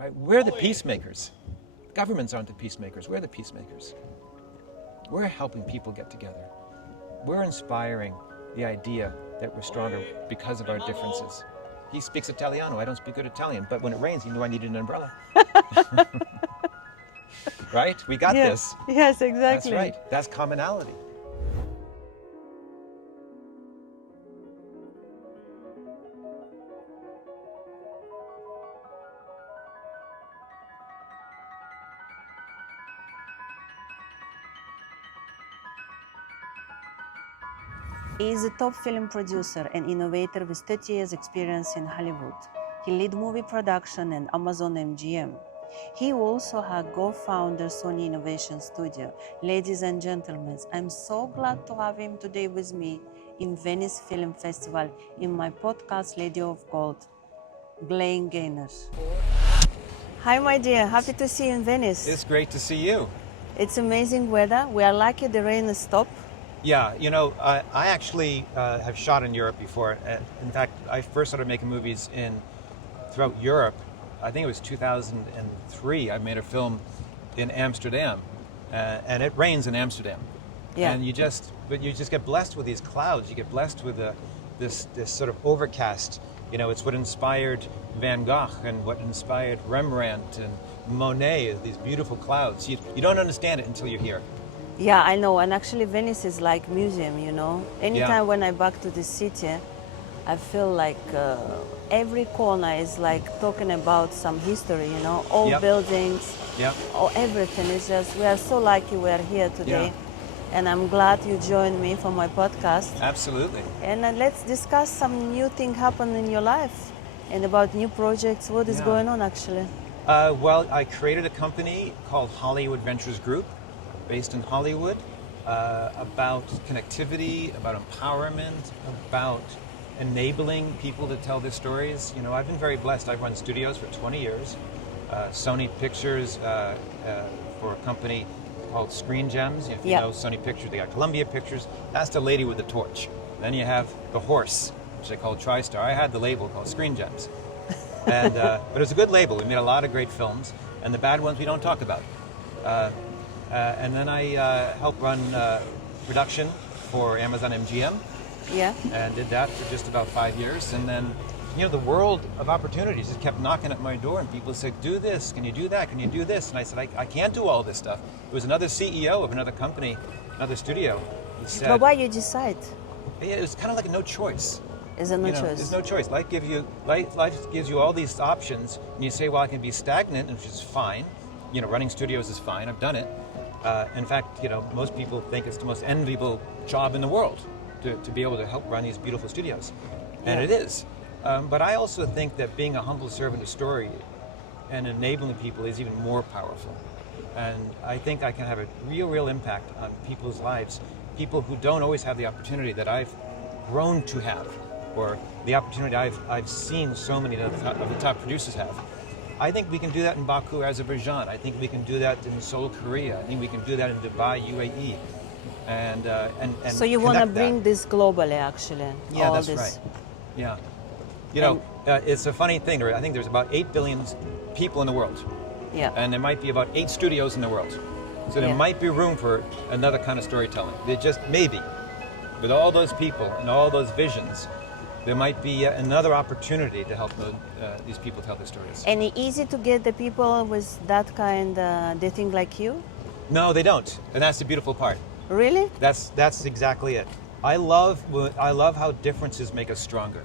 right? We're the peacemakers. Governments aren't the peacemakers. We're the peacemakers. We're helping people get together. We're inspiring the idea that we're stronger because of our differences. He speaks Italiano. I don't speak good Italian, but when it rains, he knew I needed an umbrella. Right? We got this. Yes, exactly. That's right. That's commonality. He is a top film producer and innovator with 30 years experience in Hollywood. He lead movie production and Amazon MGM. He also has co-founder Sony Innovation Studio. Ladies and gentlemen, I'm so glad to have him today with me in Venice Film Festival in my podcast Lady of Gold, Glenn Gainor. Hi my dear, happy to see you in Venice. It's great to see you. It's amazing weather. We are lucky the rain has stopped. Yeah, you know, I actually have shot in Europe before. In fact, I first started making movies throughout Europe. I think it was 2003. I made a film in Amsterdam, and it rains in Amsterdam. Yeah. And you just get blessed with these clouds. You get blessed with this sort of overcast. You know, it's what inspired Van Gogh and what inspired Rembrandt and Monet. These beautiful clouds. You don't understand it until you're here. Yeah, I know, and actually Venice is like museum, you know. Anytime when I back to the city, I feel like every corner is like talking about some history, you know. All buildings, everything is just, we are so lucky we are here today. And I'm glad you joined me for my podcast. Absolutely. And let's discuss some new thing happen in your life and about new projects. What is going on actually? Well, I created a company called Hollywood Ventures Group, based in Hollywood, about connectivity, about empowerment, about enabling people to tell their stories. You know, I've been very blessed. I've run studios for 20 years, Sony Pictures for a company called Screen Gems. If you know Sony Pictures, they got Columbia Pictures. That's the lady with the torch. Then you have the horse, which they call TriStar. I had the label called Screen Gems. And, but it's a good label. We made a lot of great films, and the bad ones we don't talk about. And then I helped run production for Amazon MGM. Yeah. And did that for just about 5 years. And then, you know, the world of opportunities just kept knocking at my door, and people said, do this, can you do that, can you do this? And I said, I can't do all this stuff. It was another CEO of another company, another studio. He said, but why you decide? Yeah, it was kind of like a no choice. Is it no choice? There's no choice. Life gives you all these options, and you say, well, I can be stagnant, which is fine. You know, running studios is fine. I've done it. In fact, you know, most people think it's the most enviable job in the world to be able to help run these beautiful studios. And it is. But I also think that being a humble servant of story and enabling people is even more powerful. And I think I can have a real impact on people's lives, people who don't always have the opportunity that I've grown to have, or the opportunity I've seen so many of the top producers have. I think we can do that in Baku, Azerbaijan. I think we can do that in Seoul, Korea. I think we can do that in Dubai, UAE. And so you want to bring this globally, actually? Yeah, that's right. Yeah. You know, it's a funny thing. I think there's about 8 billion people in the world. Yeah. And there might be about 8 studios in the world. So there might be room for another kind of storytelling. There just maybe, with all those people and all those visions, there might be another opportunity to help these people tell their stories. And it's easy to get the people with that kind, they think like you? No, they don't. And that's the beautiful part. Really? That's exactly it. I love how differences make us stronger.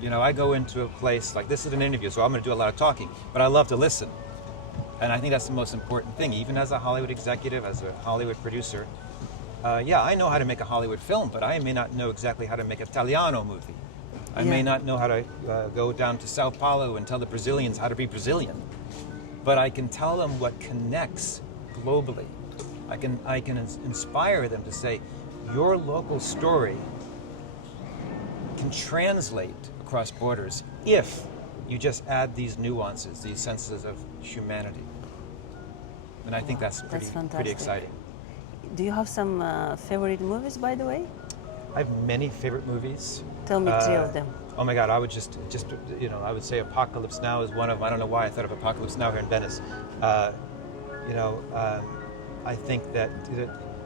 You know, I go into a place, like this is an interview, so I'm going to do a lot of talking, but I love to listen. And I think that's the most important thing, even as a Hollywood executive, as a Hollywood producer. I know how to make a Hollywood film, but I may not know exactly how to make an Italiano movie. I may not know how to go down to Sao Paulo and tell the Brazilians how to be Brazilian. But I can tell them what connects globally. I can inspire them to say, your local story can translate across borders if you just add these nuances, these senses of humanity. And I think that's pretty exciting. Do you have some favorite movies, by the way? I have many favorite movies. Tell me 3 of them. Oh my God, I would just I would say Apocalypse Now is one of them. I don't know why I thought of Apocalypse Now here in Venice. You know, I think that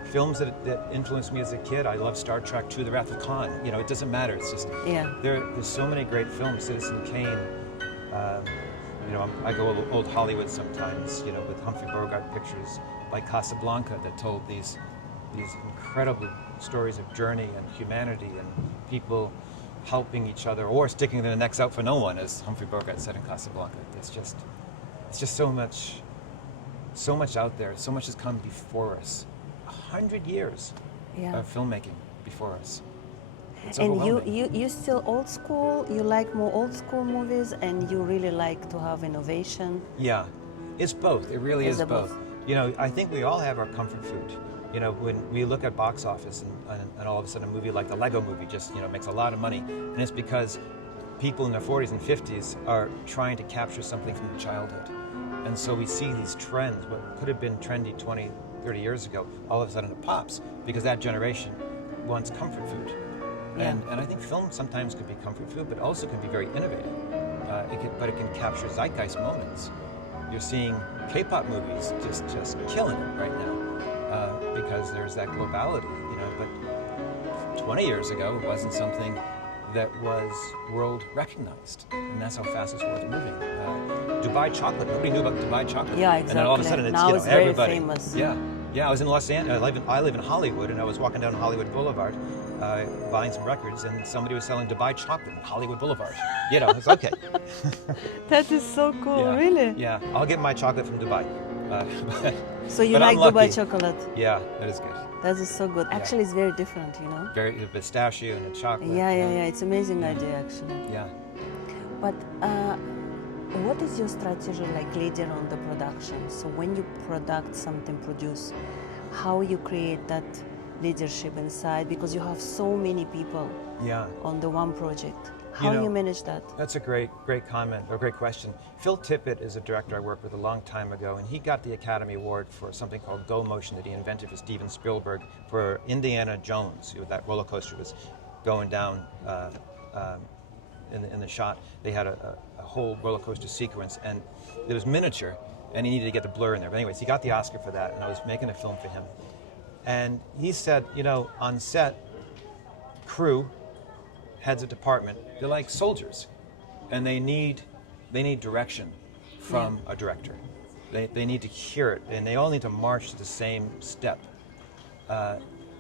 films that influenced me as a kid, I love Star Trek II, The Wrath of Khan. You know, it doesn't matter. It's just, there's so many great films. Citizen Kane. You know, I go old Hollywood sometimes, you know, with Humphrey Bogart pictures like Casablanca that told these incredible stories of journey and humanity and people helping each other or sticking their necks out for no one, as Humphrey Bogart said in Casablanca. It's just so much out there. So much has come before us. 100 years of filmmaking before us. It's and overwhelming. you still old school? You like more old school movies, and you really like to have innovation? Yeah, it's both. It really Is is it both. both? You know, I think we all have our comfort food. You know, when we look at box office and all of a sudden a movie like the Lego movie just, you know, makes a lot of money, and it's because people in their 40s and 50s are trying to capture something from their childhood. And so we see these trends, what could have been trendy 20, 30 years ago, all of a sudden it pops because that generation wants comfort food. And I think film sometimes can be comfort food, but also can be very innovative. But it can capture zeitgeist moments. You're seeing K-pop movies just killing it right now because there's that globality, you know. But 20 years ago, it wasn't something that was world recognized, and that's how fast this world's moving. Dubai chocolate, nobody knew about Dubai chocolate. Yeah, exactly. And then all of a sudden, it's, now you know, it's very everybody. famous. Yeah. I was in Los Angeles. I live in Hollywood, and I was walking down Hollywood Boulevard, buying some records, and somebody was selling Dubai chocolate on Hollywood Boulevard. You know, it's okay. That is so cool, really. Yeah, I'll get my chocolate from Dubai. So you but like I'm lucky. Dubai chocolate? Yeah, that is good. That is so good. Actually, it's very different, you know. Very pistachio and a chocolate. Yeah. It's amazing idea, actually. Yeah. But what is your strategy like later on the production? So when you produce, how you create that leadership inside? Because you have so many people on the one project. How you manage that? That's a great comment, or great question. Phil Tippett is a director I worked with a long time ago, and he got the Academy Award for something called Go Motion that he invented for Steven Spielberg for Indiana Jones. That roller coaster was going down in the shot. They had a whole roller coaster sequence, and it was miniature, and he needed to get the blur in there. But anyways, he got the Oscar for that, and I was making a film for him. And he said, you know, on set, crew, heads of department, they're like soldiers, and they need direction from a director. They need to hear it, and they all need to march to the same step.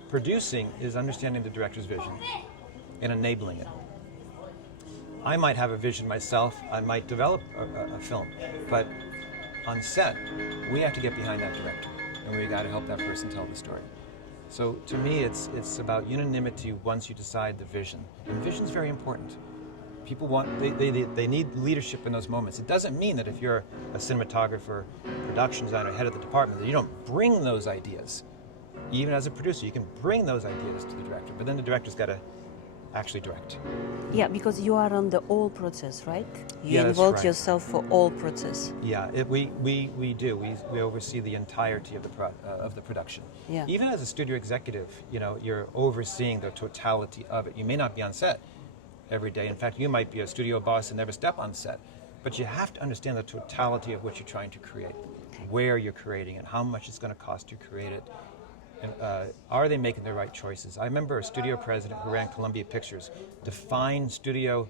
Producing is understanding the director's vision and enabling it. I might have a vision myself, I might develop a film, but on set, we have to get behind that director, and we got to help that person tell the story. So to me, it's about unanimity once you decide the vision. And vision's very important. People they need leadership in those moments. It doesn't mean that if you're a cinematographer, production designer, head of the department, that you don't bring those ideas. Even as a producer, you can bring those ideas to the director, but then the director's got to actually direct. Yeah, because you are on the all process, right? You that's involve right. yourself for all process. Yeah, we do. We oversee the entirety of the production. Yeah. Even as a studio executive, you know, you're overseeing the totality of it. You may not be on set every day. In fact, you might be a studio boss and never step on set. But you have to understand the totality of what you're trying to create, where you're creating it, how much it's going to cost to create it. And, are they making the right choices? I remember a studio president who ran Columbia Pictures defined studio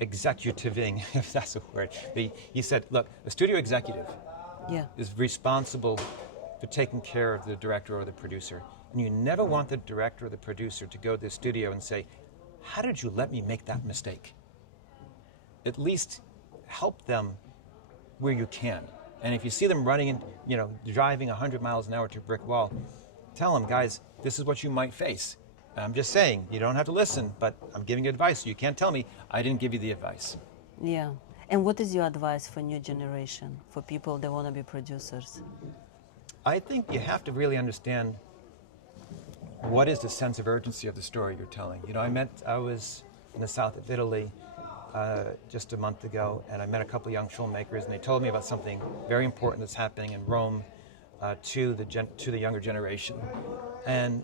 executiving, if that's a word. He said, look, a studio executive is responsible for taking care of the director or the producer. And you never want the director or the producer to go to the studio and say, how did you let me make that mistake? At least help them where you can. And if you see them running, you know, driving 100 miles an hour to a brick wall, tell them, guys, this is what you might face. I'm just saying, you don't have to listen, but I'm giving you advice. So you can't tell me I didn't give you the advice. Yeah. And what is your advice for new generation, for people that want to be producers? I think you have to really understand what is the sense of urgency of the story you're telling. You know, I was in the south of Italy just a month ago, and I met a couple of young filmmakers, and they told me about something very important that's happening in Rome to the younger generation, and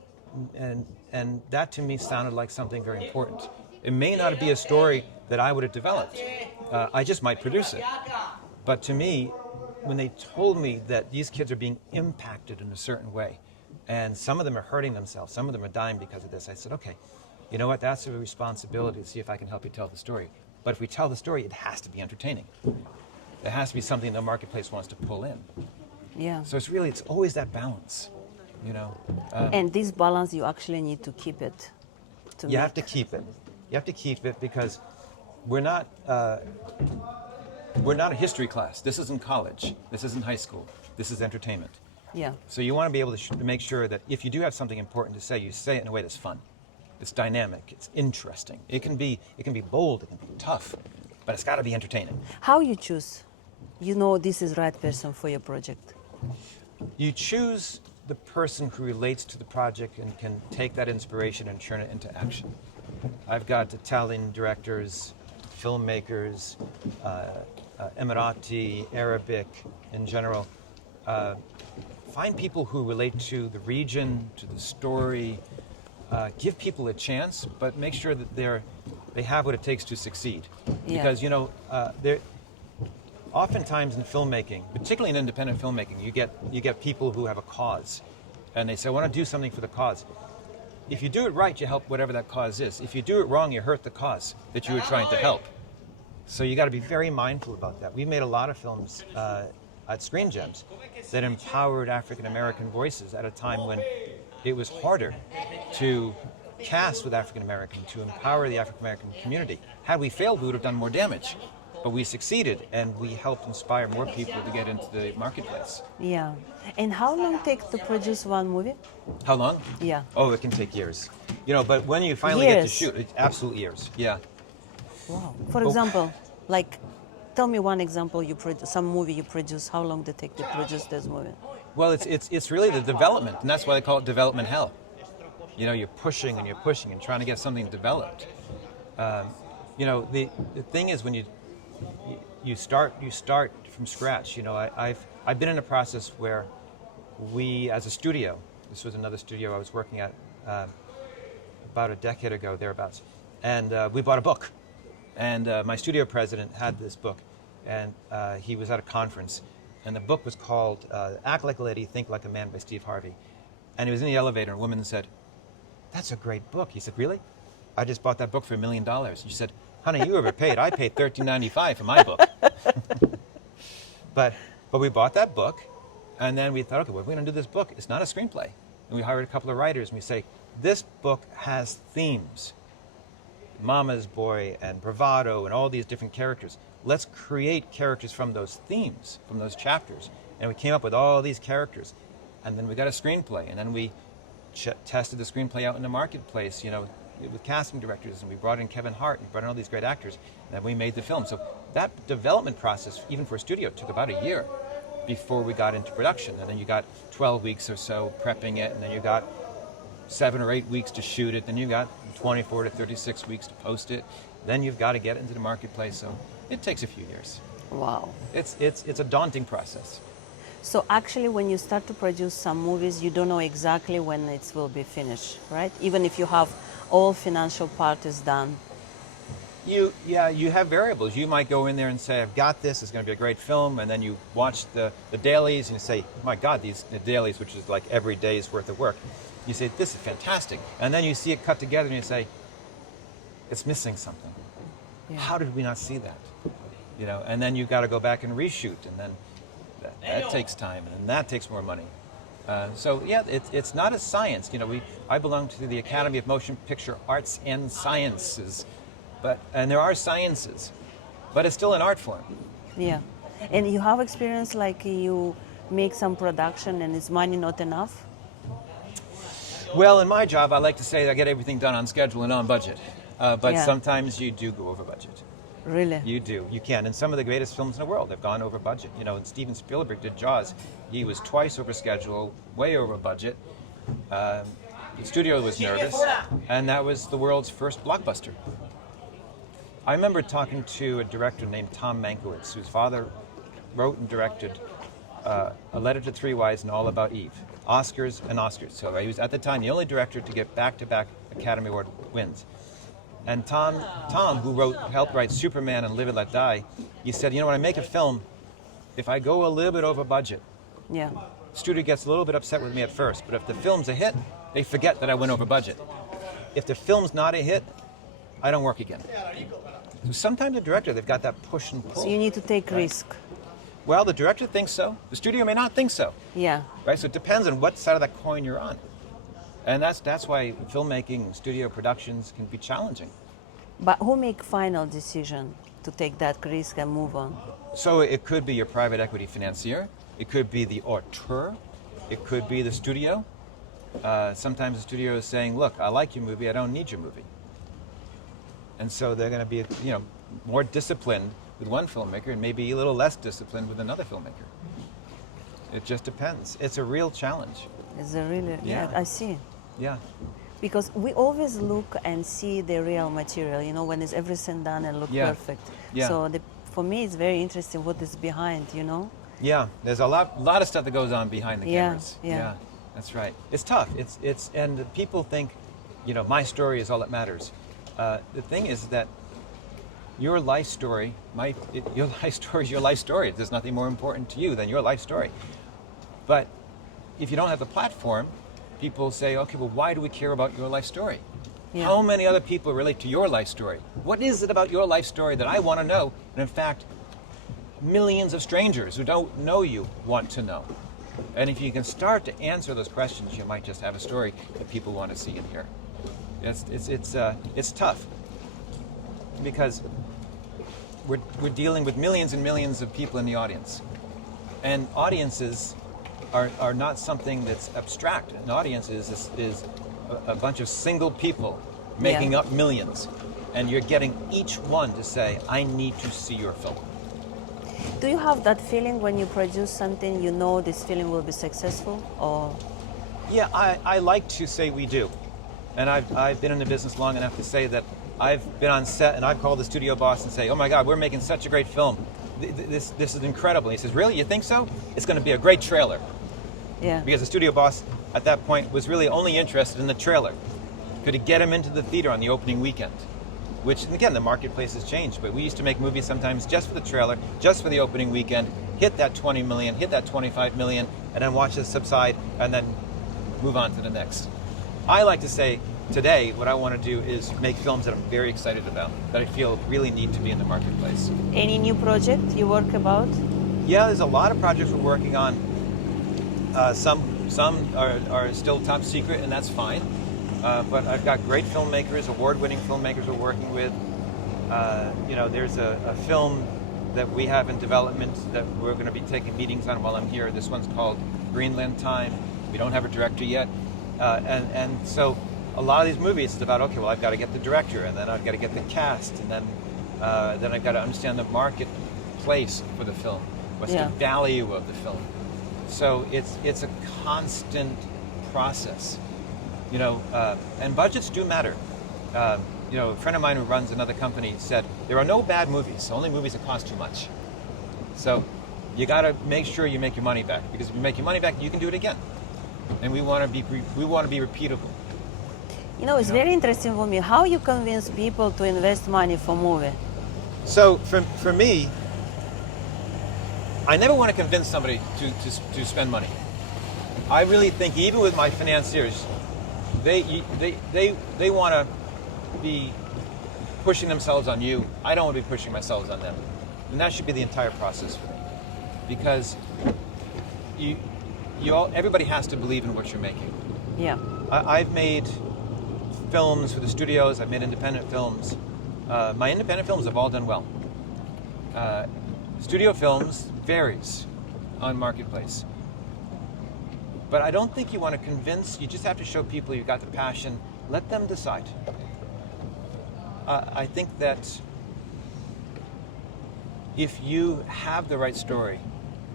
that to me sounded like something very important. It may not be a story that I would have developed. I just might produce it. But to me, when they told me that these kids are being impacted in a certain way, and some of them are hurting themselves, some of them are dying because of this, I said, okay, you know what, that's a responsibility to see if I can help you tell the story. But if we tell the story, it has to be entertaining. It has to be something the marketplace wants to pull in. Yeah. So it's always that balance, you know. And this balance, you actually need to keep it. You have to keep it. You have to keep it because we're not a history class. This isn't college. This isn't high school. This is entertainment. Yeah. So you want to be able to make sure that if you do have something important to say, you say it in a way that's fun. It's dynamic. It's interesting. It can be bold. It can be tough, but it's got to be entertaining. How you choose? You know this is right person for your project. You choose the person who relates to the project and can take that inspiration and turn it into action. I've got Italian directors, filmmakers, Emirati, Arabic in general. Find people who relate to the region, to the story. Give people a chance, but make sure that they have what it takes to succeed. Yeah. Because oftentimes in filmmaking, particularly in independent filmmaking, you get people who have a cause, and they say, "I want to do something for the cause." If you do it right, you help whatever that cause is. If you do it wrong, you hurt the cause that you were trying to help. So you got to be very mindful about that. We made a lot of films at Screen Gems that empowered African American voices at a time when it was harder to cast with African American, to empower the African American community. Had we failed, we would have done more damage. But we succeeded, and we helped inspire more people to get into the marketplace. Yeah. And how long take to produce one movie? How long? Yeah. Oh, it can take years. But when you finally get to Years. shoot, it's absolute years. Yeah. Wow. For example, like, tell me one example some movie you produce. How long did it take to produce this movie? Well, it's really the development, and that's why they call it development hell. You're pushing and trying to get something developed. The thing is when you start from scratch. I've been in a process where we, as a studio, this was another studio I was working at about a decade ago, thereabouts, and we bought a book. And my studio president had this book, and he was at a conference, and the book was called Act Like a Lady, Think Like a Man by Steve Harvey. And he was in the elevator, and a woman said, "That's a great book." He said, "Really? I just bought that book for $1 million. And she said, "Honey, you overpaid. I paid $13.95 for my book." But we bought that book, and then we thought, okay, what are we going to do with this book? It's not a screenplay. And we hired a couple of writers, and we say, this book has themes. Mama's Boy and Bravado and all these different characters. Let's create characters from those themes, from those chapters. And we came up with all these characters. And then we got a screenplay, and then we tested the screenplay out in the marketplace, with casting directors, and we brought in Kevin Hart and brought in all these great actors, and then we made the film. So that development process, even for a studio, took about a year before we got into production. And then you got 12 weeks or so prepping it, and then you got 7 or 8 weeks to shoot it, then you got 24 to 36 weeks to post it, then you've got to get it into the marketplace. So it takes a few years. Wow. It's a daunting process. So actually, when you start to produce some movies, you don't know exactly when it will be finished, right? Even if you have all financial part is done. You have variables. You might go in there and say, I've got this, it's going to be a great film, and then you watch the dailies and you say, my God, the dailies, which is like every day's worth of work. You say, this is fantastic. And then you see it cut together and you say, it's missing something. Yeah. How did we not see that? And then you've got to go back and reshoot, and then that takes time, and that takes more money. It's not a science. I belong to the Academy of Motion Picture Arts and Sciences, and there are sciences, but it's still an art form. Yeah, and you have experience like you make some production and is money not enough? Well, in my job, I like to say I get everything done on schedule and on budget, but Yeah. sometimes you do go over budget. Really? You do. You can. And some of the greatest films in the world have gone over budget. And Steven Spielberg did Jaws. He was twice over schedule, way over budget. The studio was nervous, and that was the world's first blockbuster. I remember talking to a director named Tom Mankiewicz, whose father wrote and directed A Letter to Three Wives and All About Eve. Oscars and Oscars. So he was, at the time, the only director to get back-to-back Academy Award wins. And Tom, who helped write Superman and Live and Let Die, he said, you know, when I make a film, if I go a little bit over budget, Yeah. the studio gets a little bit upset with me at first, but if the film's a hit, they forget that I went over budget. If the film's not a hit, I don't work again. So sometimes the director, they've got that push and pull. So you need to take risk. Well, the director thinks so. The studio may not think so. Yeah. Right? So it depends on what side of that coin you're on. And that's why filmmaking, studio productions can be challenging. But who make final decision to take that risk and move on? So it could be your private equity financier. It could be the auteur. It could be the studio. Sometimes the studio is saying, look, I like your movie, I don't need your movie. And so they're going to be, you know, more disciplined with one filmmaker and maybe a little less disciplined with another filmmaker. It just depends. It's a real challenge. It's a really, Yeah. I see. Yeah. Because we always look and see the real material, you know, when it's everything done and look Yeah. perfect. Yeah. So for me, it's very interesting what is behind, you know? Yeah, there's a lot of stuff that goes on behind the Yeah, cameras. yeah. That's right. It's tough. And people think, you know, my story is all that matters. The thing is that your life story, your life story is your life story. There's nothing more important to you than your life story. But if you don't have the platform, people say, okay, well, why do we care about your life story? Yeah. How many other people relate to your life story? What is it about your life story that I want to know? And in fact, millions of strangers who don't know you want to know. And if you can start to answer those questions, you might just have a story that people want to see and hear. It's tough because we're dealing with millions and millions of people in the audience, and audiences are not something that's abstract. An audience is a bunch of single people making Yeah. up millions, and you're getting each one to say, I need to see your film. Do you have that feeling when you produce something, you know this film will be successful, or? Yeah, I like to say we do. And I've been in the business long enough to say that I've been on set and I've called the studio boss and say, oh my God, we're making such a great film. This is incredible. He says, really, you think so? It's going to be a great trailer. Yeah. Because the studio boss at that point was really only interested in the trailer. Could it get him into the theater on the opening weekend? Which, again, the marketplace has changed, but we used to make movies sometimes just for the trailer, just for the opening weekend, hit that 20 million, hit that 25 million, and then watch it subside, and then move on to the next. I like to say, today, what I want to do is make films that I'm very excited about, that I feel really need to be in the marketplace. Any new project you work about? Yeah, there's a lot of projects we're working on. Some are still top secret, and that's fine. But I've got great filmmakers, award-winning filmmakers we're working with. You know, there's a film that we have in development that we're going to be taking meetings on while I'm here. This one's called Greenland Time. We don't have a director yet. And so a lot of these movies is about, okay, well, I've got to get the director, and then I've got to get the cast, and then I've got to understand the marketplace for the film. What's Yeah. the value of the film? So it's a constant process. You know, and budgets do matter. You know, a friend of mine who runs another company said, there are no bad movies, only movies that cost too much. So you got to make sure you make your money back, because if you make your money back, you can do it again. And we want to be repeatable. You know, it's very interesting for me how you convince people to invest money for movie. So for me, I never want to convince somebody to spend money. I really think even with my financiers, they want to be pushing themselves on you. I don't want to be pushing myself on them. And that should be the entire process for me. Because everybody has to believe in what you're making. Yeah. I've made films for the studios. I've made independent films. My independent films have all done well. Studio films varies on marketplace. But I don't think you want to convince. You just have to show people you've got the passion. Let them decide. I think that if you have the right story,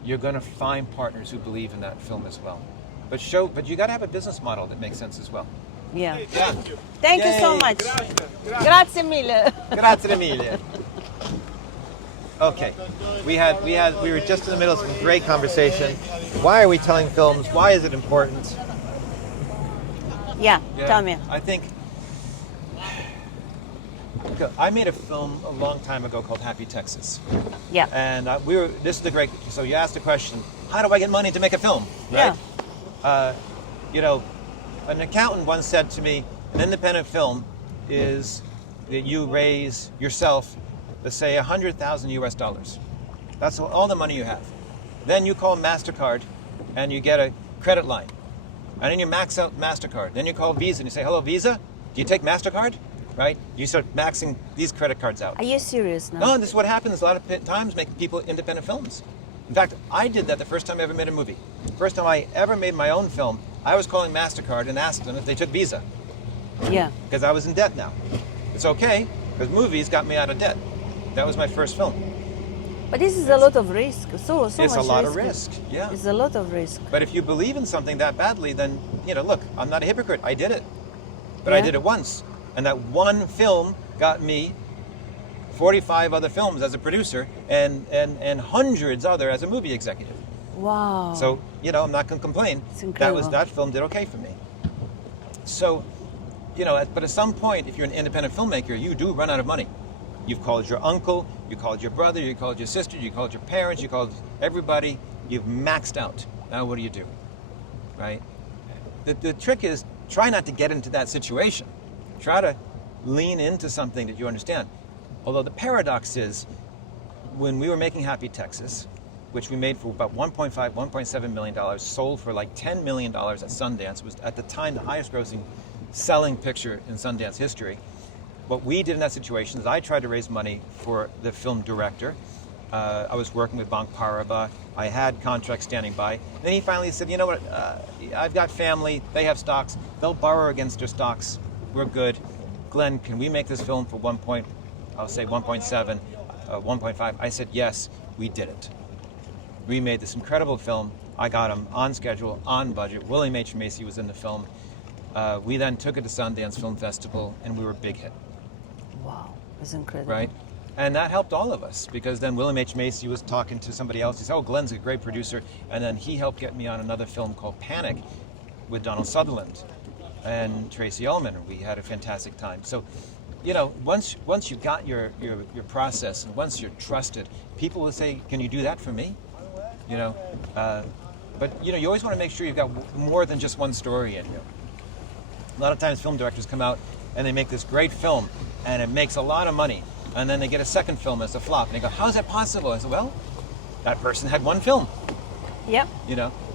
you're going to find partners who believe in that film as well. But you got to have a business model that makes sense as well. Yeah. Yeah. Thank you so Yay. much. Grazie mille. Grazie mille. Okay, we were just in the middle of some great conversation. Why are we telling films? Why is it important? Yeah, tell me. I think I made a film a long time ago called Happy Texas. Yeah. And this is the great, so you asked the question, how do I get money to make a film, right? Yeah. You know, an accountant once said to me, an independent film is that you raise yourself, let's say $100,000 US. That's all the money you have. Then you call MasterCard and you get a credit line. And then you max out MasterCard. Then you call Visa and you say, hello, Visa, do you take MasterCard? Right? You start maxing these credit cards out. Are you serious now? No, this is what happens a lot of times, make people independent films. In fact, I did that the first time I ever made a movie. First time I ever made my own film, I was calling MasterCard and asked them if they took Visa. Yeah. Because I was in debt now. It's okay, because movies got me out of debt. That was my first film. But this is a lot of risk. So It's much a lot risk. of risk, yeah. It's a lot of risk. But if you believe in something that badly, then, look, I'm not a hypocrite. I did it. But I Yeah. did it once. And that one film got me 45 other films as a producer and hundreds other as a movie executive. Wow. So, I'm not going to complain. It's incredible. That film did okay for me. So, but at some point, if you're an independent filmmaker, you do run out of money. You've called your uncle, you called your brother, you called your sister, you called your parents, you called everybody. You've maxed out. Now what do you do? Right? The trick is try not to get into that situation. Try to lean into something that you understand. Although the paradox is, when we were making Happy Texas, which we made for about $1.5, $1.7 million, sold for like $10 million at Sundance, it was at the time the highest grossing selling picture in Sundance history. What we did in that situation is I tried to raise money for the film director. I was working with Bank Paribas. I had contracts standing by. Then he finally said, you know what, I've got family, they have stocks, they'll borrow against their stocks, we're good. Glenn, can we make this film for 1.7, 1.5? I said, yes, we did it. We made this incredible film. I got him on schedule, on budget. William H. Macy was in the film. We then took it to Sundance Film Festival, and we were a big hit. Wow, it's incredible. Right? And that helped all of us, because then William H. Macy was talking to somebody else. He said, oh, Glenn's a great producer. And then he helped get me on another film called Panic with Donald Sutherland and Tracy Ullman. We had a fantastic time. So, once you've got your process, and once you're trusted, people will say, can you do that for me? But you always want to make sure you've got more than just one story in you. A lot of times film directors come out and they make this great film and it makes a lot of money, and then they get a second film as a flop and they go, how's that possible? I said, well, that person had one film. Yep.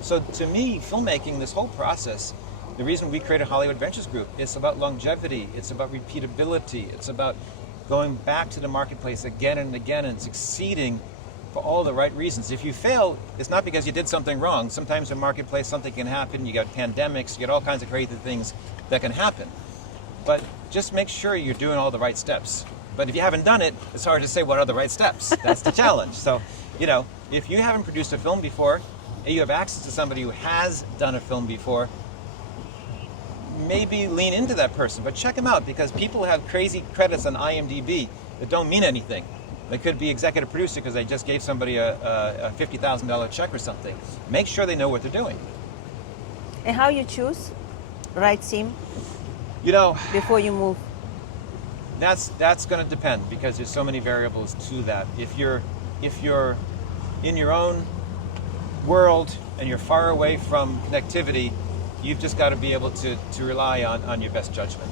So to me, filmmaking, this whole process, the reason we created Hollywood Ventures Group, it's about longevity, it's about repeatability, it's about going back to the marketplace again and again and succeeding for all the right reasons. If you fail, it's not because you did something wrong. Sometimes in the marketplace something can happen. You got pandemics, you get all kinds of crazy things that can happen. But just make sure you're doing all the right steps. But if you haven't done it, it's hard to say what are the right steps. That's the challenge. So, if you haven't produced a film before, and you have access to somebody who has done a film before, maybe lean into that person. But check them out, because people have crazy credits on IMDb that don't mean anything. They could be executive producer because they just gave somebody a $50,000 check or something. Make sure they know what they're doing. And how you choose right team before you move? That's going to depend, because there's so many variables to that. If you're in your own world and you're far away from connectivity, you've just got to be able to rely on your best judgment.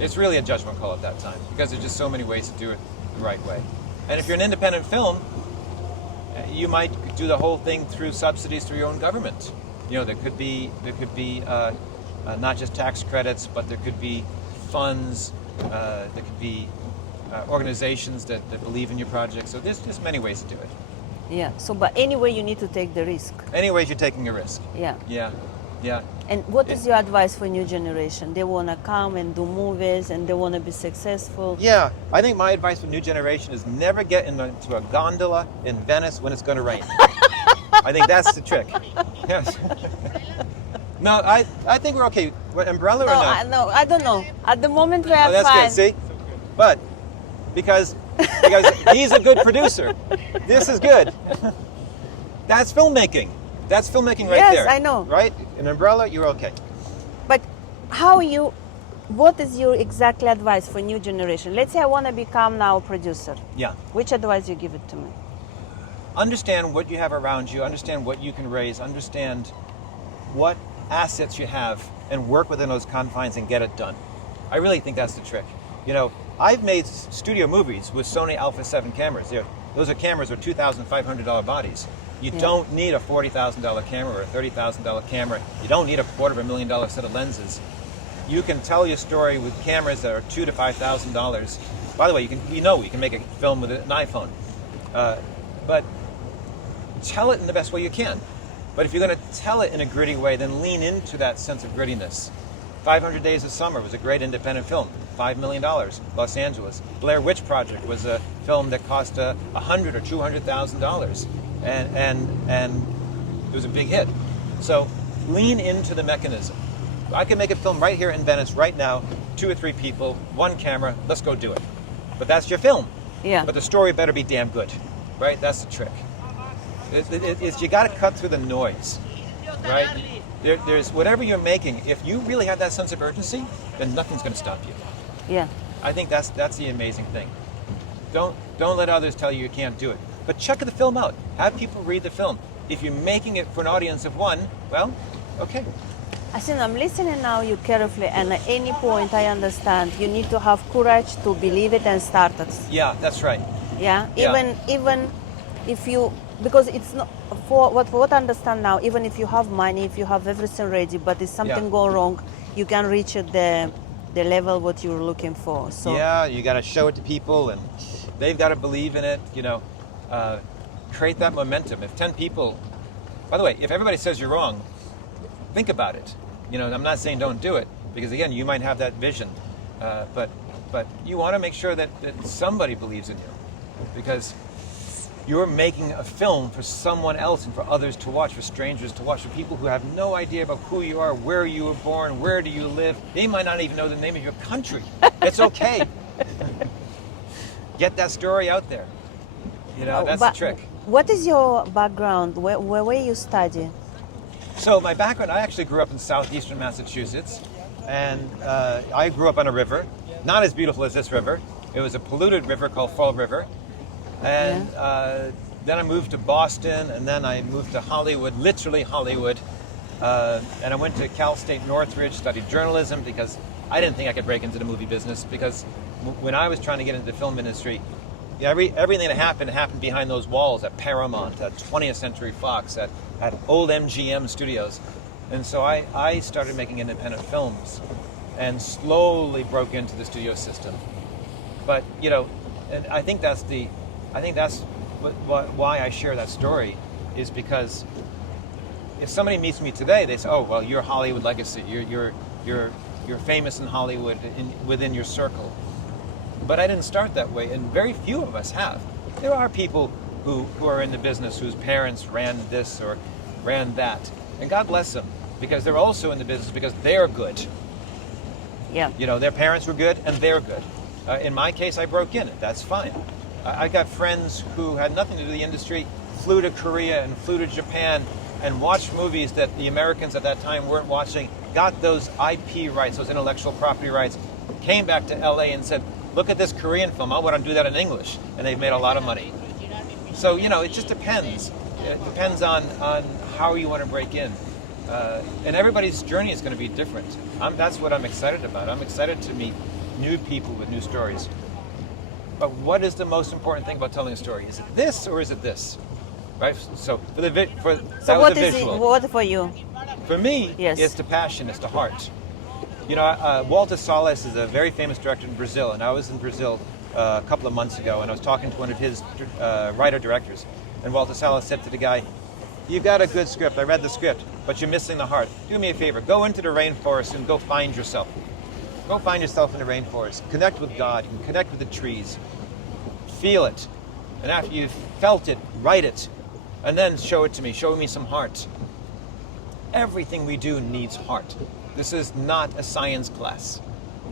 It's really a judgment call at that time, because there's just so many ways to do it the right way. And if you're an independent film, you might do the whole thing through subsidies through your own government. There could be not just tax credits, but there could be funds, there could be organizations that believe in your project. So there's many ways to do it. Yeah. So, but anyway, you need to take the risk. Anyways, you're taking a risk. Yeah. Yeah. And what is your advice for new generation? They want to come and do movies and they want to be successful. Yeah, I think my advice for new generation is never get into a gondola in Venice when it's going to rain. I think that's the trick. Yes. No, I think we're okay. What, umbrella or no? No, I don't know. At the moment we are that's fine. good, see? But because he's a good producer. This is good. That's filmmaking. That's filmmaking right there. Yes, I know. Right? An umbrella, you're okay. But how you what is your exactly advice for new generation? Let's say I want to become now a producer. Yeah. Which advice you give it to me? Understand what you have around you, understand what you can raise, understand what assets you have, and work within those confines and get it done. I really think that's the trick. You know, I've made studio movies with Sony Alpha 7 cameras. Those are cameras with $2,500 bodies. You don't need a $40,000 camera or a $30,000 camera. You don't need a $250,000 set of lenses. You can tell your story with cameras that are $2,000 to $5,000. By the way, you can make a film with an iPhone, but tell it in the best way you can. But if you're going to tell it in a gritty way, then lean into that sense of grittiness. 500 Days of Summer was a great independent film, $5 million, Los Angeles. Blair Witch Project was a film that cost $100,000 or $200,000, and it was a big hit. So lean into the mechanism. I can make a film right here in Venice right now, 2 or 3 people, 1 camera, let's go do it. But that's your film. Yeah. But the story better be damn good, right? That's the trick. You got to cut through the noise, right? There's whatever you're making. If you really have that sense of urgency, then nothing's going to stop you. Yeah. I think that's the amazing thing. Don't let others tell you can't do it. But check the film out. Have people read the film. If you're making it for an audience of 1, well, okay. I think I'm listening now you carefully, and at any point I understand you need to have courage to believe it and start it. Yeah, that's right. Yeah. Yeah. Even if you, because it's not for what I understand now. Even if you have money, if you have everything ready, but if something go wrong, you can reach at the level what you're looking for. So yeah, you got to show it to people, and they've got to believe in it. You know, create that momentum. If 10 people, by the way, if everybody says you're wrong, think about it. You know, I'm not saying don't do it, because again, you might have that vision, but you want to make sure that somebody believes in you, because you're making a film for someone else and for others to watch, for strangers to watch, for people who have no idea about who you are, where you were born, where do you live. They might not even know the name of your country. It's okay. Get that story out there. You know, that's the trick. What is your background? Where you study? So my background, I actually grew up in southeastern Massachusetts, and I grew up on a river, not as beautiful as this river. It was a polluted river called Fall River. And then I moved to Boston, and then I moved to Hollywood, literally Hollywood. And I went to Cal State Northridge, studied journalism, because I didn't think I could break into the movie business, because when I was trying to get into the film industry, everything that happened behind those walls at Paramount, at 20th Century Fox, at old MGM studios. And so I started making independent films and slowly broke into the studio system. But, you know, and I think that's why I share that story, is because if somebody meets me today, they say, "Oh, well, you're Hollywood legacy. You're famous in Hollywood within your circle." But I didn't start that way, and very few of us have. There are people who are in the business whose parents ran this or ran that, and God bless them, because they're also in the business because they're good. Yeah. You know, their parents were good and they're good. In my case, I broke in. That's fine. I got friends who had nothing to do with the industry, flew to Korea and flew to Japan and watched movies that the Americans at that time weren't watching, got those IP rights, those intellectual property rights, came back to LA and said, "Look at this Korean film, I want to do that in English." And they've made a lot of money. So, you know, it just depends. It depends on how you want to break in. And everybody's journey is going to be different. That's what I'm excited about. I'm excited to meet new people with new stories. But what is the most important thing about telling a story? Is it this or is it this? Right? So What for you? For me, Yes. it's the passion, it's the heart. You know, Walter Salles is a very famous director in Brazil, and I was in Brazil a couple of months ago, and I was talking to one of his writer-directors, and Walter Salles said to the guy, "You've got a good script, I read the script, but you're missing the heart. Do me a favor, go into the rainforest and go find yourself. Go find yourself in the rainforest. Connect with God, and connect with the trees. Feel it. And after you've felt it, write it. And then show it to me. Show me some heart." Everything we do needs heart. This is not a science class.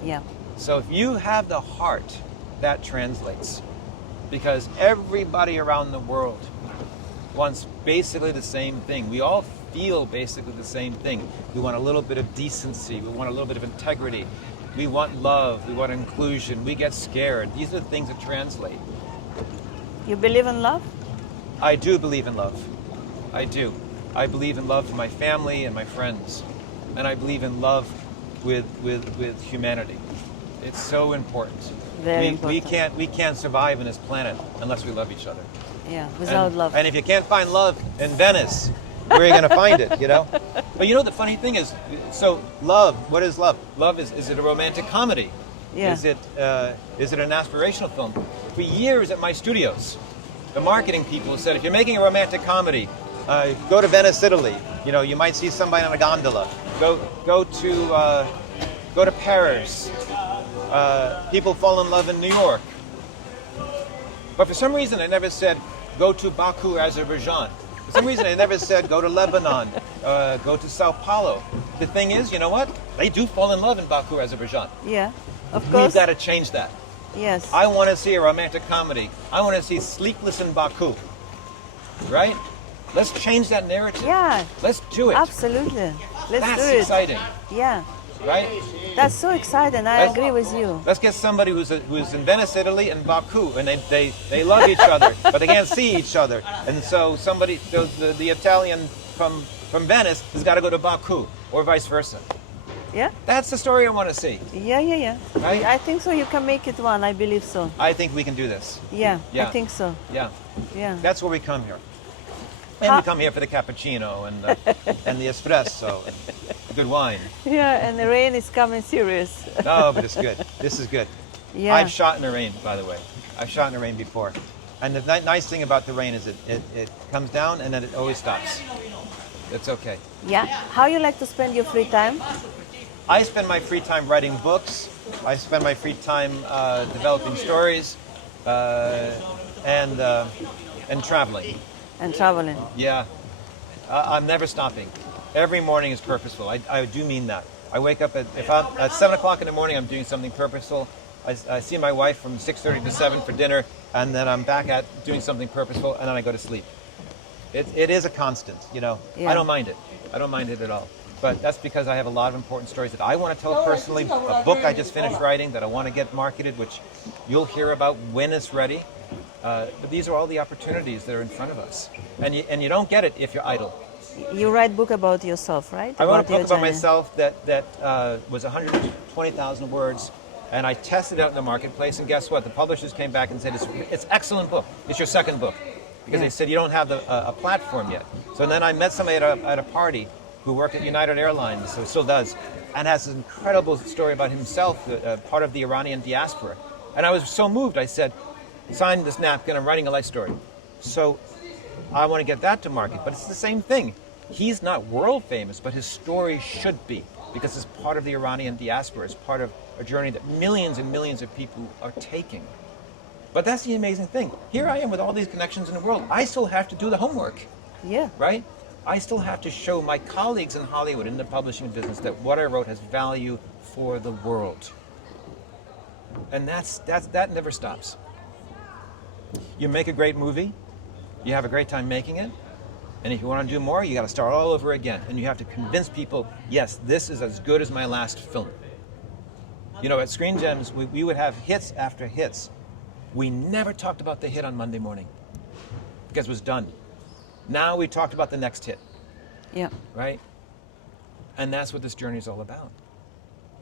Yeah. So if you have the heart, that translates. Because everybody around the world wants basically the same thing. We all feel basically the same thing. We want a little bit of decency. We want a little bit of integrity. We want love. We want inclusion. We get scared. These are the things that translate. You believe in love? I do believe in love. I do. I believe in love for my family and my friends. And I believe in love with humanity. It's so important. Very important. We can't survive in this planet unless we love each other. Yeah, without love. And if you can't find love in Venice, where are you going to find it, you know? But you know, the funny thing is, so love, what is love? Love is it a romantic comedy? Yeah. Is it an aspirational film? For years at my studios, the marketing people said, if you're making a romantic comedy, go to Venice, Italy. You know, you might see somebody on a gondola. Go to Paris. People fall in love in New York. But for some reason, I never said, go to Baku, Azerbaijan. For some reason, I never said, go to Lebanon, go to Sao Paulo. The thing is, you know what? They do fall in love in Baku, Azerbaijan. Yeah, of course. We've got to change that. Yes. I want to see a romantic comedy. I want to see Sleepless in Baku. Right? Let's change that narrative. Yeah. Let's do it. Absolutely. Let's That's do it. exciting. Yeah. Right? That's so exciting. I agree with you. Let's get somebody who's in Venice, Italy, and Baku, and they love each other, but they can't see each other. And so the Italian from Venice has got to go to Baku, or vice versa. Yeah? That's the story I want to see. Yeah. Right? I think so. You can make it one. I believe so. I think we can do this. Yeah. Yeah. I think so. Yeah. Yeah. That's where we come here. And we come here for the cappuccino and the espresso and good wine. Yeah, and the rain is coming serious. No, but it's good. This is good. Yeah. I've shot in the rain, by the way. I've shot in the rain before. And the nice thing about the rain is it comes down and then it always stops. It's okay. Yeah. How you like to spend your free time? I spend my free time writing books. I spend my free time developing stories and traveling. And traveling. Yeah. I'm never stopping. Every morning is purposeful. I do mean that. I wake up at 7 o'clock in the morning, I'm doing something purposeful. I see my wife from 6:30 to 7 for dinner, and then I'm back at doing something purposeful, and then I go to sleep. It is a constant, you know. Yeah. I don't mind it. I don't mind it at all. But that's because I have a lot of important stories that I want to tell personally. A book I just finished writing that I want to get marketed, which you'll hear about when it's ready. But these are all the opportunities that are in front of us. And you don't get it if you're idle. You write book about yourself, right? I wrote a book about journey. myself that was 120,000 words, and I tested it out in the marketplace, and guess what? The publishers came back and said, it's an excellent book. It's your second book. Because they said, you don't have a platform yet. So then I met somebody at a party who worked at United Airlines, so still does, and has an incredible story about himself, part of the Iranian diaspora. And I was so moved, I said, sign this napkin, I'm writing a life story. So I want to get that to market, but it's the same thing. He's not world famous, but his story should be, because it's part of the Iranian diaspora. It's part of a journey that millions and millions of people are taking. But that's the amazing thing. Here I am with all these connections in the world. I still have to do the homework. Yeah. Right? I still have to show my colleagues in Hollywood, in the publishing business, that what I wrote has value for the world. And that never stops. You make a great movie, you have a great time making it, and if you want to do more, you got to start all over again. And you have to convince people, yes, this is as good as my last film. You know, at Screen Gems, we would have hits after hits. We never talked about the hit on Monday morning because it was done. Now we talked about the next hit. Yeah. Right? And that's what this journey is all about.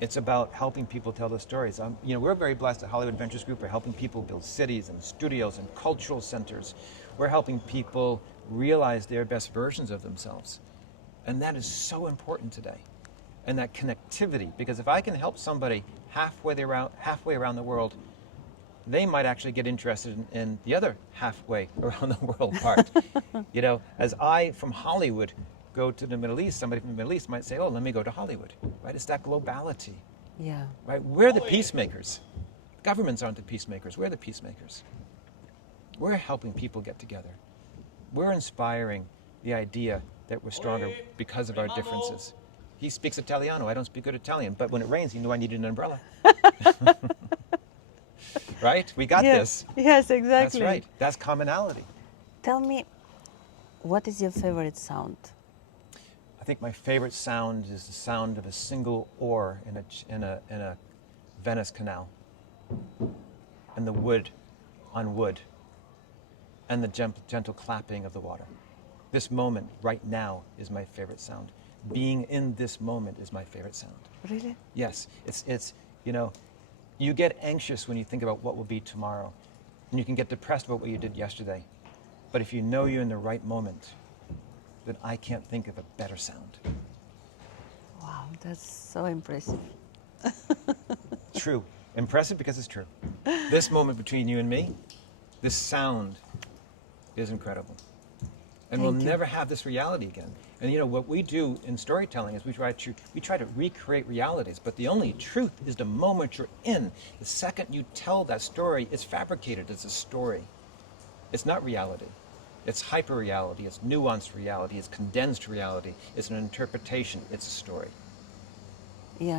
It's about helping people tell their stories. We're very blessed at Hollywood Ventures Group. We're helping people build cities and studios and cultural centers. We're helping people realize their best versions of themselves. And that is so important today. And that connectivity, because if I can help somebody halfway around the world, they might actually get interested in the other halfway around the world part. You know, as I, from Hollywood, go to the Middle East, somebody from the Middle East might say, oh, let me go to Hollywood, right? It's that globality, Yeah. right? We're the peacemakers. Governments aren't the peacemakers. We're the peacemakers. We're helping people get together. We're inspiring the idea that we're stronger because of our differences. He speaks Italiano. I don't speak good Italian. But when it rains, he knew I needed an umbrella. Right? We got this. Yes, exactly. That's right. That's commonality. Tell me, what is your favorite sound? I think my favorite sound is the sound of a single oar in Venice Canal and the wood on wood and the gentle clapping of the water. This moment right now is my favorite sound. Being in this moment is my favorite sound. Really? Yes, it's you know, you get anxious when you think about what will be tomorrow, and you can get depressed about what you did yesterday. But if you know you're in the right moment, then I can't think of a better sound. Wow, that's so impressive. True. Impressive because it's true. This moment between you and me, this sound is incredible. And we'll Thank you. never have this reality again. And you know, what we do in storytelling is we try to recreate realities, but the only truth is the moment you're in. The second you tell that story, it's fabricated, it's a story. It's not reality. It's hyper-reality, it's nuanced reality, it's condensed reality, it's an interpretation, it's a story. Yeah.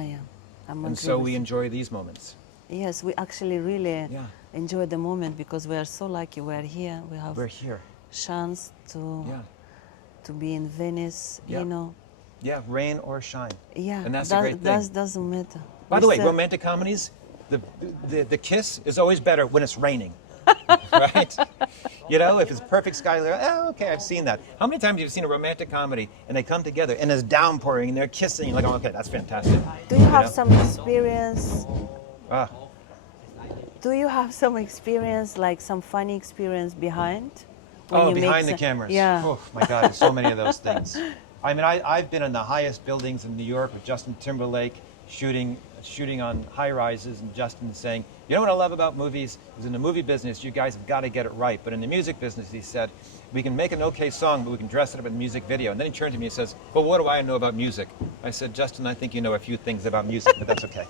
I'm And agree so with we you. enjoy these moments. Yes, we actually really Yeah. enjoy the moment because we are so lucky we're here. We have We're here. chance Yeah. to be in Venice, Yeah. you know. Yeah, rain or shine. Yeah, And that's a great thing. that doesn't matter. By We the way, still- romantic comedies, the kiss is always better when it's raining. Right? You know, if it's perfect sky, like, oh, okay, I've seen that. How many times have you seen a romantic comedy and they come together and it's downpouring and they're kissing? You're like, oh, okay, that's fantastic. Do you have know? some experience? Ah, Do you have some experience, like some funny experience behind? when oh, you make behind the some- cameras. Yeah. Oh, my God, there's so many of those things. I mean, I've been in the highest buildings in New York with Justin Timberlake, shooting on high rises, and Justin saying, you know what I love about movies is in the movie business, you guys have got to get it right. But in the music business, he said, we can make an okay song, but we can dress it up in a music video. And then he turned to me and says, well, what do I know about music? I said, Justin, I think you know a few things about music, but that's okay.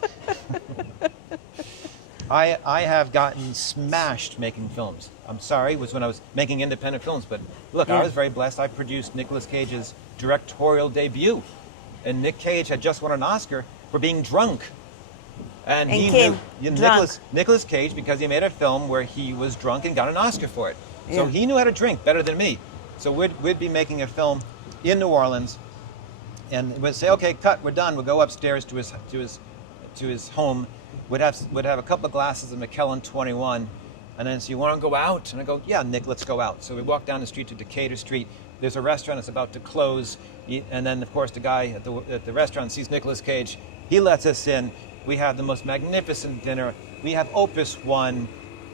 I have gotten smashed making films. I'm sorry, it was when I was making independent films, but look, I Yeah. was very blessed. I produced Nicolas Cage's directorial debut. And Nick Cage had just won an Oscar for being drunk. And he came knew drunk. Nicolas Cage, because he made a film where he was drunk and got an Oscar for it. So Yeah. he knew how to drink better than me. So we'd be making a film in New Orleans, and we'd say, okay, cut, we're done. We'll go upstairs to his home. We'd have a couple of glasses of Macallan 21, and then, so you want to go out? And I go, yeah, Nick, let's go out. So we walk down the street to Decatur Street. There's a restaurant that's about to close, and then, of course, the guy at the restaurant sees Nicolas Cage. He lets us in. We have the most magnificent dinner. We have Opus One,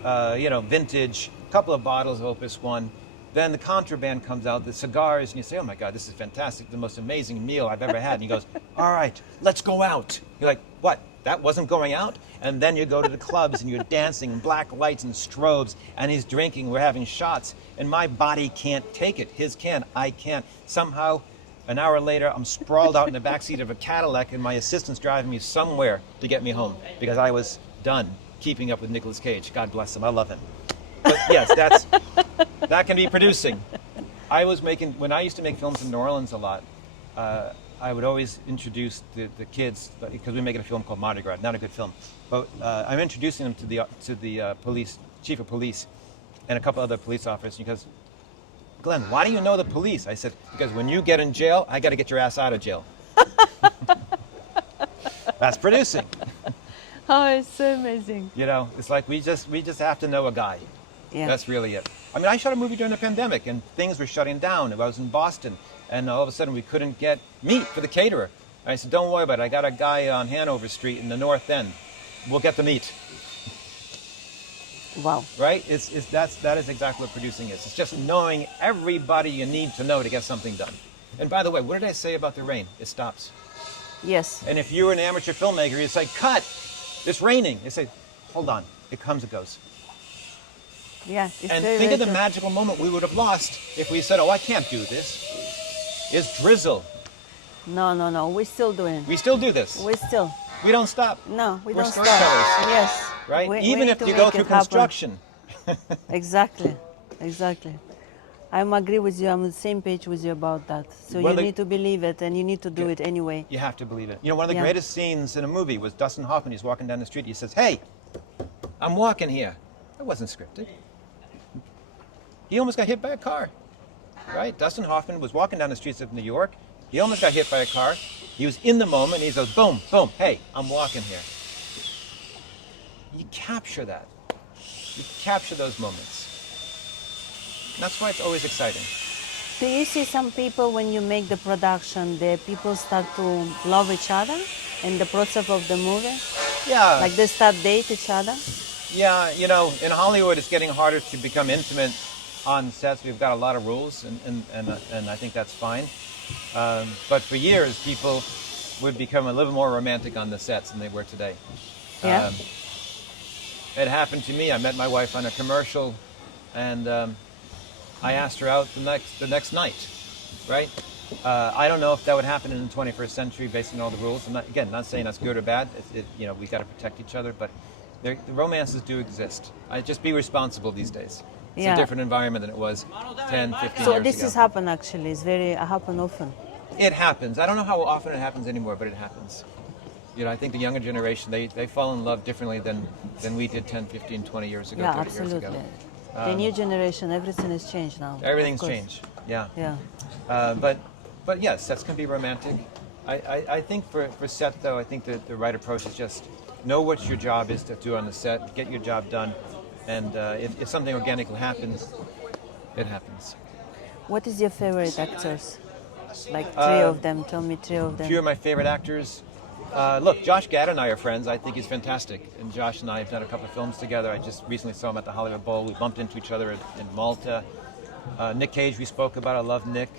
vintage, a couple of bottles of Opus One. Then the contraband comes out, the cigars, and you say, oh my God, this is fantastic, the most amazing meal I've ever had. And he goes, all right, let's go out. You're like, what? That wasn't going out? And then you go to the clubs and you're dancing, black lights and strobes, and he's drinking, we're having shots, and my body can't take it. His can, I can't. Somehow, an hour later, I'm sprawled out in the backseat of a Cadillac, and my assistant's driving me somewhere to get me home because I was done keeping up with Nicolas Cage. God bless him, I love him. But yes, that can be producing. When I used to make films in New Orleans a lot, I would always introduce the kids, because we make a film called Mardi Gras, not a good film, but I'm introducing them to the police, chief of police, and a couple other police officers. And he goes, Glenn, why do you know the police? I said, because when you get in jail, I got to get your ass out of jail. That's producing. Oh, it's so amazing. You know, it's like we just have to know a guy. Yeah. That's really it. I mean, I shot a movie during the pandemic, and things were shutting down. I was in Boston, and all of a sudden we couldn't get meat for the caterer. And I said, don't worry about it. I got a guy on Hanover Street in the North End. We'll get the meat. Wow. Right? That is exactly what producing is. It's just knowing everybody you need to know to get something done. And by the way, what did I say about the rain? It stops. Yes. And if you're an amateur filmmaker, you say, cut, it's raining. You say, hold on, it comes and goes. Yeah. It's And very, think very of the true. magical moment we would have lost if we said, oh, I can't do this. It's drizzle. No. We're still doing. We still do this. We still. We don't stop. No, we We're don't stop. storytellers. Yes. Right? We Even need if to you go make through it happen. construction. Exactly. I'm agree with you. I'm on the same page with you about that. So One you of the- need to believe it, and you need to do it anyway. You have to believe it. You know, one of the Yeah. greatest scenes in a movie was Dustin Hoffman. He's walking down the street. He says, hey, I'm walking here. That wasn't scripted. He almost got hit by a car. Right? Dustin Hoffman was walking down the streets of New York. He almost got hit by a car. He was in the moment. He goes, boom, boom. Hey, I'm walking here. you capture that. You capture those moments. And that's why it's always exciting. Do you see some people when you make the production, the people start to love each other in the process of the movie? Yeah. Like they start date each other? Yeah, you know, in Hollywood, it's getting harder to become intimate on sets. We've got a lot of rules, and I think that's fine. But for years, people would become a little more romantic on the sets than they were today. Yeah. It happened to me. I met my wife on a commercial, and I asked her out the next night, right? I don't know if that would happen in the 21st century based on all the rules. I'm not saying that's good or bad. You know, we got to protect each other, but the romances do exist. Just be responsible these days. It's Yeah. a different environment than it was 10, 15 So years this ago. has happened actually. It's very happen often. It happens. I don't know how often it happens anymore, but it happens. You know, I think the younger generation, they fall in love differently than we did 10, 15, 20 years ago, Yeah, 30 years absolutely. ago. The new generation, everything has changed now. of Everything's course. changed. Yeah. Yeah. But yes, sets can be romantic. I think for set though, I think the right approach is just know what your job is to do on the set, get your job done, and if something organic happens, it happens. What is your favorite actors? Like three of them. Tell me three of A them. few of my favorite actors. Look, Josh Gad and I are friends. I think he's fantastic. And Josh and I have done a couple of films together. I just recently saw him at the Hollywood Bowl. We bumped into each other in Malta. Nick Cage, we spoke about. I love Nick.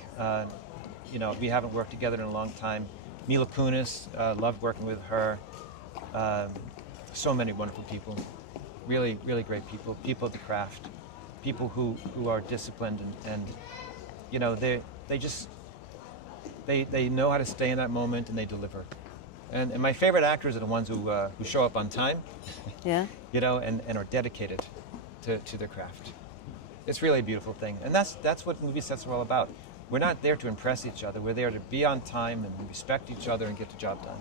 You know, we haven't worked together in a long time. Mila Kunis, loved working with her. So many wonderful people. Really, really great people. People of the craft. People who are disciplined and you know, they know how to stay in that moment and they deliver. And my favorite actors are the ones who show up on time, Yeah. you know, and are dedicated to their craft. It's really a beautiful thing. And that's what movie sets are all about. We're not there to impress each other. We're there to be on time and respect each other and get the job done.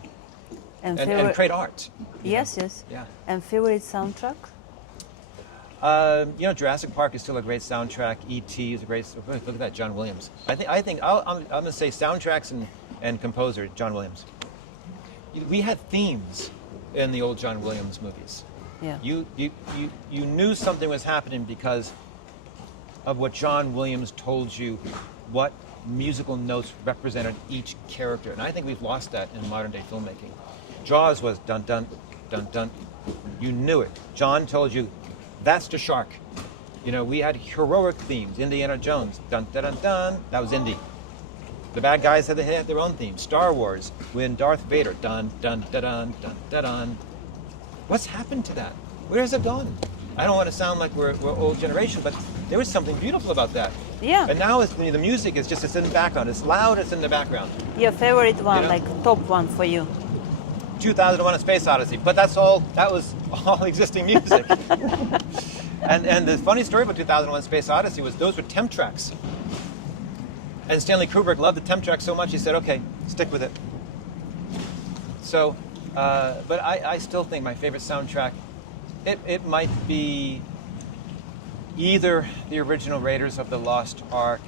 And create art. Yes, yes. Yeah. And favorite soundtrack? You know, Jurassic Park is still a great soundtrack. E.T. is a great. Look at that, John Williams. I think I'm going to say soundtracks and composer John Williams. We had themes in the old John Williams movies. Yeah. You knew something was happening because of what John Williams told you, what musical notes represented each character, and I think we've lost that in modern day filmmaking. Jaws was dun dun dun dun. You knew it. John told you, that's the shark. You know, we had heroic themes. Indiana Jones, dun dun dun dun. That was Indy. The bad guys had their own themes. Star Wars, when Darth Vader, dun dun dun dun dun dun dun. What's happened to that? Where has it gone? I don't want to sound like we're old generation, but there was something beautiful about that. Yeah. And now the music is just, it's in the background. It's loud, it's in the background. Your favorite one, You know? like top one for you? 2001: A Space Odyssey, but that was all existing music. and the funny story about 2001: Space Odyssey was those were temp tracks. And Stanley Kubrick loved the temp track so much, he said, okay, stick with it. So, but I still think my favorite soundtrack, it might be either the original Raiders of the Lost Ark,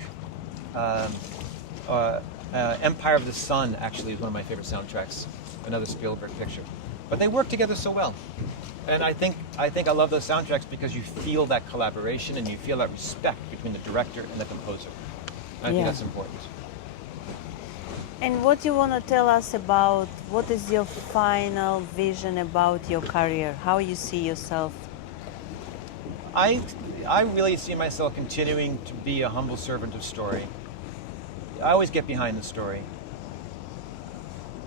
Empire of the Sun actually is one of my favorite soundtracks, another Spielberg picture. But they work together so well. And I think I love those soundtracks because you feel that collaboration and you feel that respect between the director and the composer. I think that's important. And what you want to tell us about, what is your final vision about your career? How you see yourself? I really see myself continuing to be a humble servant of story. I always get behind the story.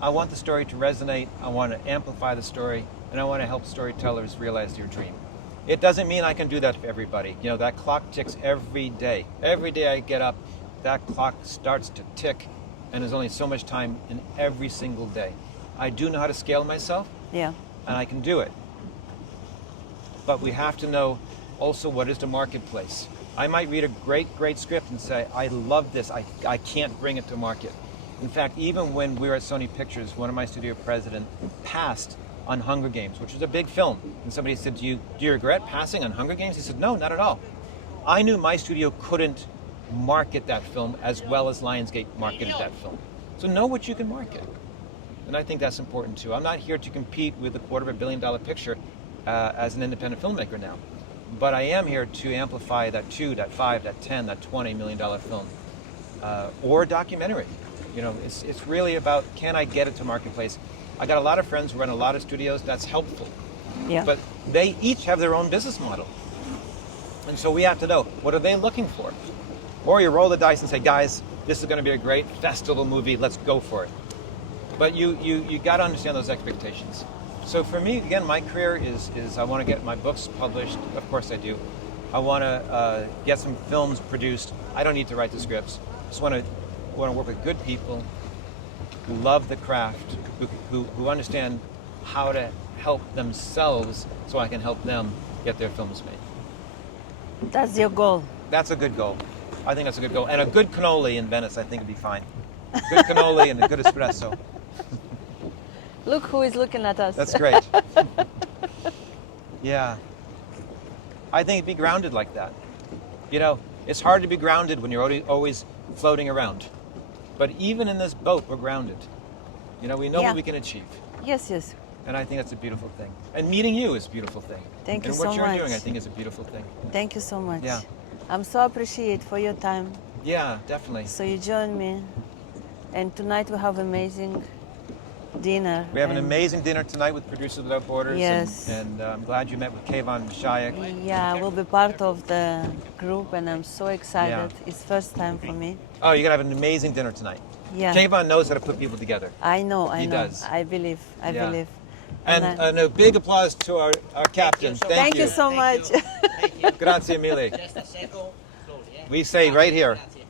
I want the story to resonate, I want to amplify the story, and I want to help storytellers realize their dream. It doesn't mean I can do that for everybody. You know, that clock ticks every day. Every day I get up, that clock starts to tick, and there's only so much time in every single day. I do know how to scale myself, Yeah. and I can do it. But we have to know also what is the marketplace. I might read a great script and say, I love this, I can't bring it to market. In fact, even when we were at Sony Pictures, one of my studio presidents passed on Hunger Games, which was a big film. And somebody said, do you regret passing on Hunger Games? He said, no, not at all. I knew my studio couldn't market that film as well as Lionsgate marketed that film. So know what you can market. And I think that's important too. I'm not here to compete with a $250 million picture. as an independent filmmaker now. But I am here to amplify that 2, that 5, that 10, that $20 million film, or documentary. You know, it's really about, can I get it to marketplace? I got a lot of friends who run a lot of studios. That's helpful. Yeah. But they each have their own business model. And so we have to know, what are they looking for? Or you roll the dice and say, guys, this is going to be a great festival movie. Let's go for it. But you got to understand those expectations. So for me, again, my career is I want to get my books published. Of course I do. I want to get some films produced. I don't need to write the scripts. I just want to work with good people who love the craft, who understand how to help themselves so I can help them get their films made. That's your goal. That's a good goal. I think that's a good goal. And a good cannoli in Venice, I think, would be fine. Good cannoli and a good espresso. Look who is looking at us. That's great. Yeah. I think be grounded like that. You know, it's hard to be grounded when you're always floating around. But even in this boat, we're grounded. You know, we know Yeah. what we can achieve. Yes, yes. And I think that's a beautiful thing. And meeting you is a beautiful thing. Thank you and so what you're much. doing, I think, is a beautiful thing. Thank you so much. Yeah. I'm so appreciate for your time. Yeah, definitely. So you join me. And tonight we have amazing dinner. We have an and- amazing dinner tonight with Producers Without Borders. Yes. And I'm glad you met with Kayvon Shayak. Yeah, I will be part of the group and I'm so excited. Yeah. It's first time for me. Oh, you're going to have an amazing dinner tonight. Yeah. Kayvon knows how to put people together. I know. He know. does. I believe. I Yeah. believe. And a big applause to our captain. Thank you so much. Grazie mille. Just a second. Slowly, We say right here. Grazie.